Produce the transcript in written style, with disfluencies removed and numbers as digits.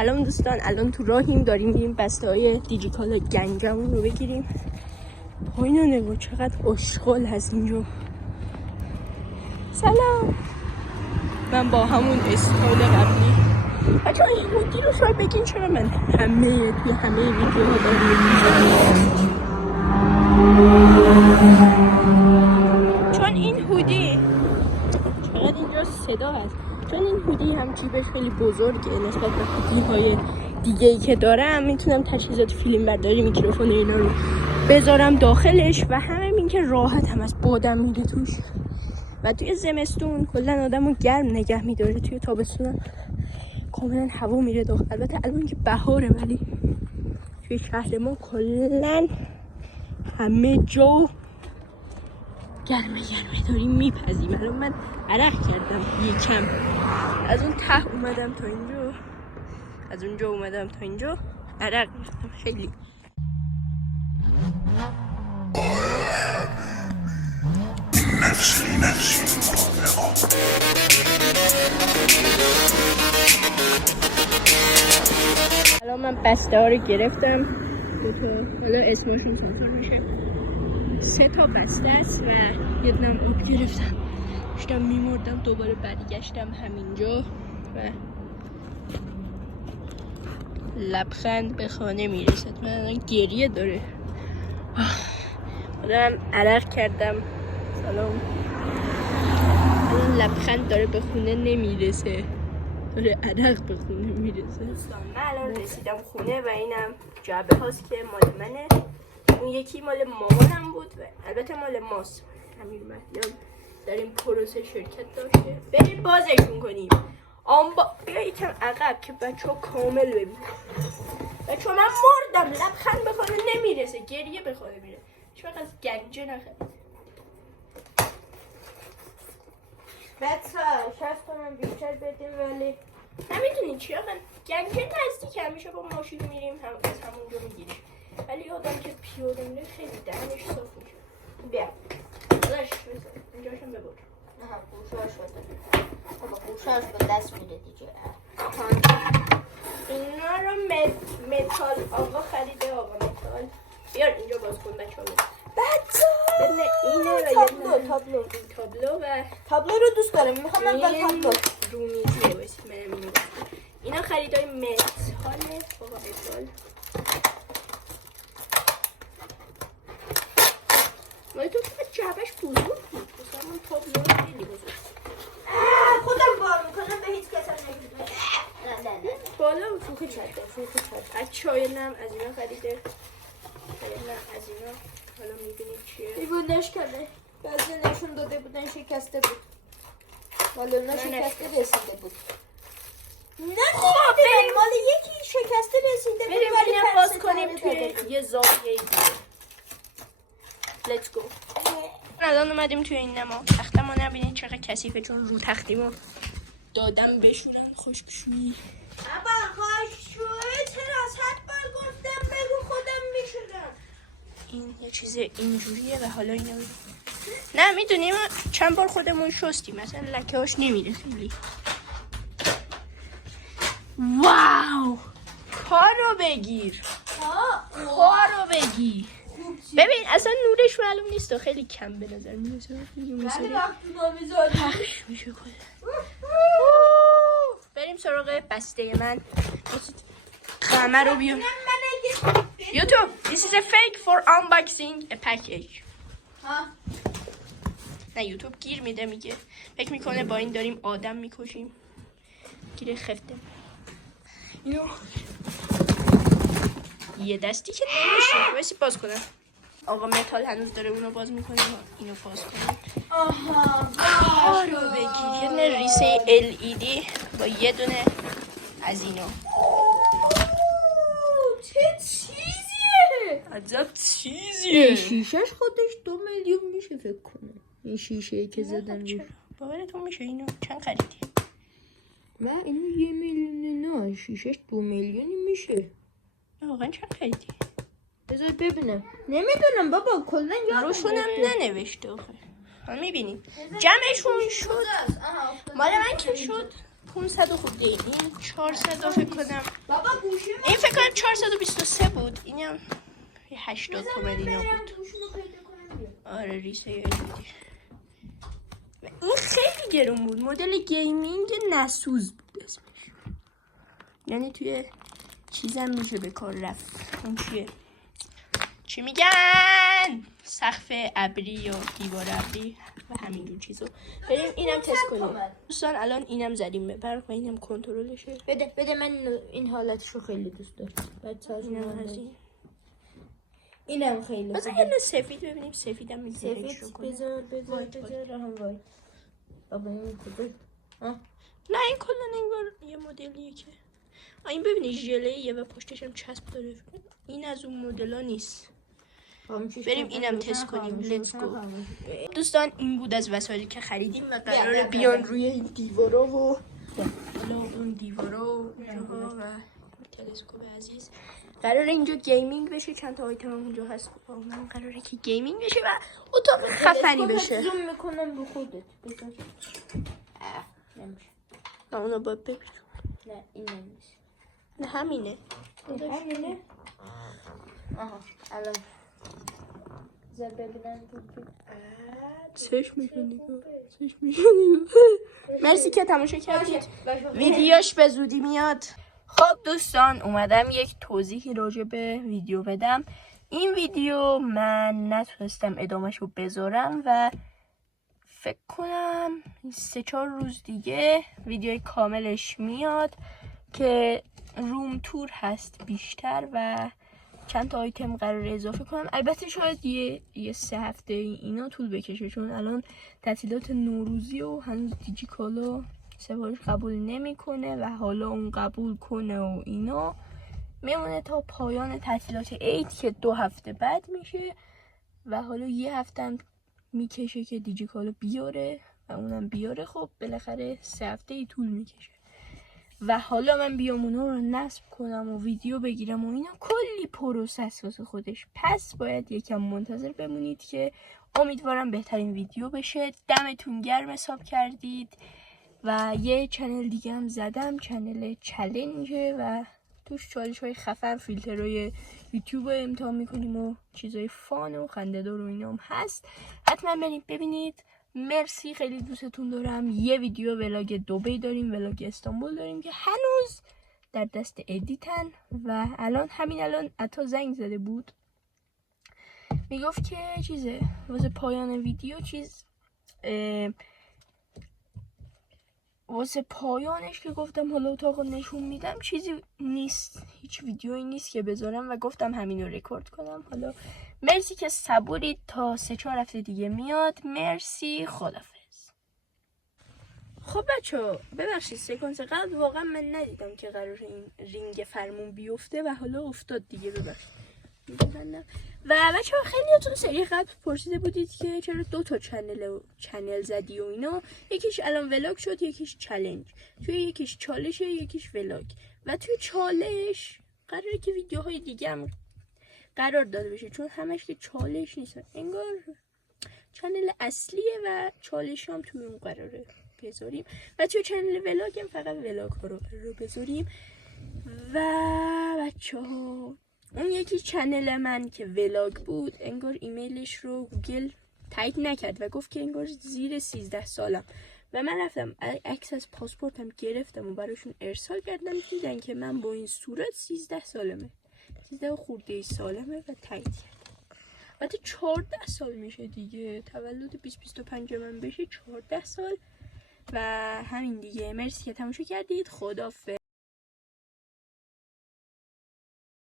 الان دوستان الان تو راهیم داریم میریم بسته‌های دیجیکالا گنجمون رو بگیریم. پایینا نگاه چقدر اشغال هست اینجا. سلام. من با همون استایل قبلی بچه این هودی رو شاید بگین چرا من توی همه ویدیوها دارم میگم، چون این هودی چقدر اینجا صدا هست، چون این هودی هم جیبش خیلی بزرگه نسبت به هودی های دیگه ای که دارم. میتونم تجهیزات فیلم برداری، میکروفون اینا رو بذارم داخلش و همین که راحت هم از بادم میره توش و توی زمستون کلا آدمو گرم نگه میداره، توی تابستون کاملا هوا میره داخل. البته الان که بهاره ولی توی شهر ما کلا همه جا گرمه داریم میپزیم. الان من عرق کردم یکم، از اون ته اومدم تا اینجا، از اونجا اومدم تا اینجا عرق ریختم خیلی. الان من بسته ها رو گرفتم، حالا اسمشون سانسور میشه. 3 تا بسته است و یه دونم آب گرفتم، داشتم میمردم دوباره برگشتم همینجا و لبخند به خانه میرسد. من الان گریه داره، خودم عرق کردم. سلام. الان لبخند داره به خونه نمیرسه، داره عرق به خونه میرسه. من الان رسیدم خونه و اینم جعبه هاست که مال منه، اون یکی مال مامانم بود و البته مال ماست. امیر مهدیان در این پروسه شرکت داشته. بریم بازشون کنیم. بیا یکم عقب که بچه ها کامل ببینن. بچه ها من مردم، لبخند به خانه نمیرسه، گریه به خانه میره. هیچ وقت از گنجه نخرید. بچه ها شاید کنم بیشتر بدیم ولی نمیدونین چی ها، من گنجه نزدیک همیشه با ماشین میریم از همونجا میگیریم، ولی آدم که پیاده میره خیلی دهنش صاف میشه. بیا داشت بزن اینجاشم ببر. نه گوشهاش بزن. بابا گوشهاش به دست میده دیگه. اینا رو متال آقا خریده. آقا متال بیار اینجا باز کن بچه ها. بچه اینا رو تابلو رو دوست دارم، میخوام من با تابلو رومیزیه باشه. من اینا خریدای متاله. آقا متال ولی تو جعبش بزرگ بود، مثلا اون تابلو خیلی بزرگ. خودم بار میکنم، به هیچ کس هم نمیدونم. نه بالا فوق چرده از چاینم از اینا خریده. چاینم از اینا حالا میبینید چیه. بیبونش کنه بعضی نشون داده بودن شکسته بود، حالا اونا شکسته رسیده بود. نه مال یکی شکسته رسیده بود بریم ولی اینم باز کنیم توی یه زاویه دیگه. لیتس گو. الان اومدیم توی این نما. تختمو نبینید چقدر کثیفه، چون رو تختیمو دادم بشورن خشکشویی. بابا خشکشویی چرا 100 بار گفتم بگو خودم میشورم. این یه چیز اینجوریه و حالا اینو نه میدونیم چند بار خودمون شستیم، مثلا لکه هاش نمیره خیلی. واو کارو بگیر، کارو بگیر. ببین اصلا نورش معلوم نیست، خیلی کم به نظر میرسه. پخش میشه کلا. بریم سراغ بسته من. قمر رو بیار. YouTube, this is a fake for unboxing a package. نه یوتیوب گیر میده، میگه فکر میکنه با این داریم آدم میکشیم. گیره خفته. اینو یه دستی که نمیشه. بسی باز کنم. آقا متال هنوز داره اونو باز میکنه. اینو باز کنم. کارو بگیر. یه دونه ریسه LED با یه دونه از اینا. چه چیزیه؟ عجب چیزیه. این شیشهش خودش 2 میلیون میشه فکر کنم. این شیشه‌ای که زدن روش. باورتون میشه اینو چند خریدی؟ من اینو 1 میلیون نه، شیشهش 2 میلیونی میشه. واقعا چند خریدی؟ بذار ببینم. نمیدونم بابا، کلا یادم روشونم ننوشته آخه. ها میبینید جمعشون شد. مال من که شد 500 خورده این 400 فکر کنم بابا گوشی این فکر کنم 423 بود اینم 80 تومن اینا بود آره ریسه یه بودی این خیلی گرون بود مدل گیمینگ نسوز بود اسمش یعنی توی چیزم میشه به کار رفت اون چیه چی میگن سقف ابری یا دیوار ابری و همینجور چیزو بریم اینم تست کنیم دوستان الان اینم زدیم به برق و اینم کنترلشه بده من این حالتشو خیلی دوست دارم اینم خیلی بذار یه سفید ببینیم سفیدم میتونه سفید بذار هم وای بابا این کجا نه این کلا انگار یه مدلیه که این ببینی ژله و پشتش هم چسب داره این از اون مدلا نیست بریم اینم تست کنیم لیتس گو دوستان این بود از وسایلی که خریدیم و قراره بیان روی این دیوارا و حالا اون دیوارا و و تلسکوپ عزیز قراره اینجا گیمینگ بشه چند تا آیتم اونجا هست من قراره که گیمینگ بشه و اتاق خفنی بشه زوم میکنم رو خودت بذار نمیشه اونو باید ببینم نه این نمیشه نه همینه همینه آها الان زر ببینم چشمشو نگاه مرسی که تماشا کردید ویدیوش به زودی میاد خب دوستان اومدم یک توضیحی راجع به ویدیو بدم این ویدیو من نتونستم ادامهشو بذارم و فکر کنم 3-4 روز دیگه ویدیوی کاملش میاد که روم تور هست بیشتر و چند تا آیتم قرار اضافه کنم البته شاید یه 3 هفته اینا طول بکشه چون الان تعطیلات نوروزی و هنوز دیجیکالا سفارش قبول نمیکنه و حالا اون قبول کنه و اینا میمونه تا پایان تعطیلات عید که 2 هفته بعد میشه و حالا 1 هفته هم میکشه که دیجیکالا بیاره و اونم بیاره خب بالاخره 3 هفته ای طول میکشه و حالا من بیام اونا رو نصب کنم و ویدیو بگیرم و اینا کلی پروسس واسه خودش پس باید یکم منتظر بمونید که امیدوارم بهترین ویدیو بشه دمتون گرم حساب کردید و یه چنل دیگه هم زدم چنل چالنجه و توش چالش های خفن فیلترهای یوتیوب رو امتحان میکنیم و چیزای فان و خنده‌دار و اینا هم هست حتما برید ببینید مرسی خیلی دوستتون دارم یه ویدیو ولاگ دبی داریم ولاگ استانبول داریم که هنوز در دست ادیتن و همین الان عطا زنگ زده بود میگفت که چیزه واسه پایان ویدیو واسه پایانش که گفتم حالا اتاقو نشون میدم چیزی نیست هیچ ویدیویی نیست که بذارم و گفتم همینو رکورد کنم حالا مرسی که صبورید تا 3-4 هفته دیگه میاد مرسی خدافظ خب بچه ببخشید سکانس قبل واقعا من ندیدم که قرار این رینگ فرمون بیفته و حالا افتاد دیگه ببخشید و بچه ها خیلی اتون سری قبل پرسیده بودید که چرا 2 تا چنل زدی و اینا یکیش الان ولاگ شد یکیش چالش توی یکیش چالشه یکیش ولاگ و توی چالش قراره که ویدیوهای دیگه هم قرار داده بشه چون همش که چالش نیست انگار چنل اصلیه و چالش هم توی اون قراره بذاریم و توی چنل ولاگ هم فقط ولاگ ها رو قراره بذاریم و بچه ها اون یکی چنل من که ولاگ بود انگار ایمیلش رو گوگل تایید نکرد و گفت که انگار زیر 13 سالم و من رفتم عکس از پاسپورتم گرفتم و براشون ارسال کردم دیدن که من با این صورت 13 سالمه 13 خورده سالمه و تایید کردم البته 14 سال میشه دیگه تولد 2025 من بشه 14 سال و همین دیگه مرسی که تماشا کردید خداحافظ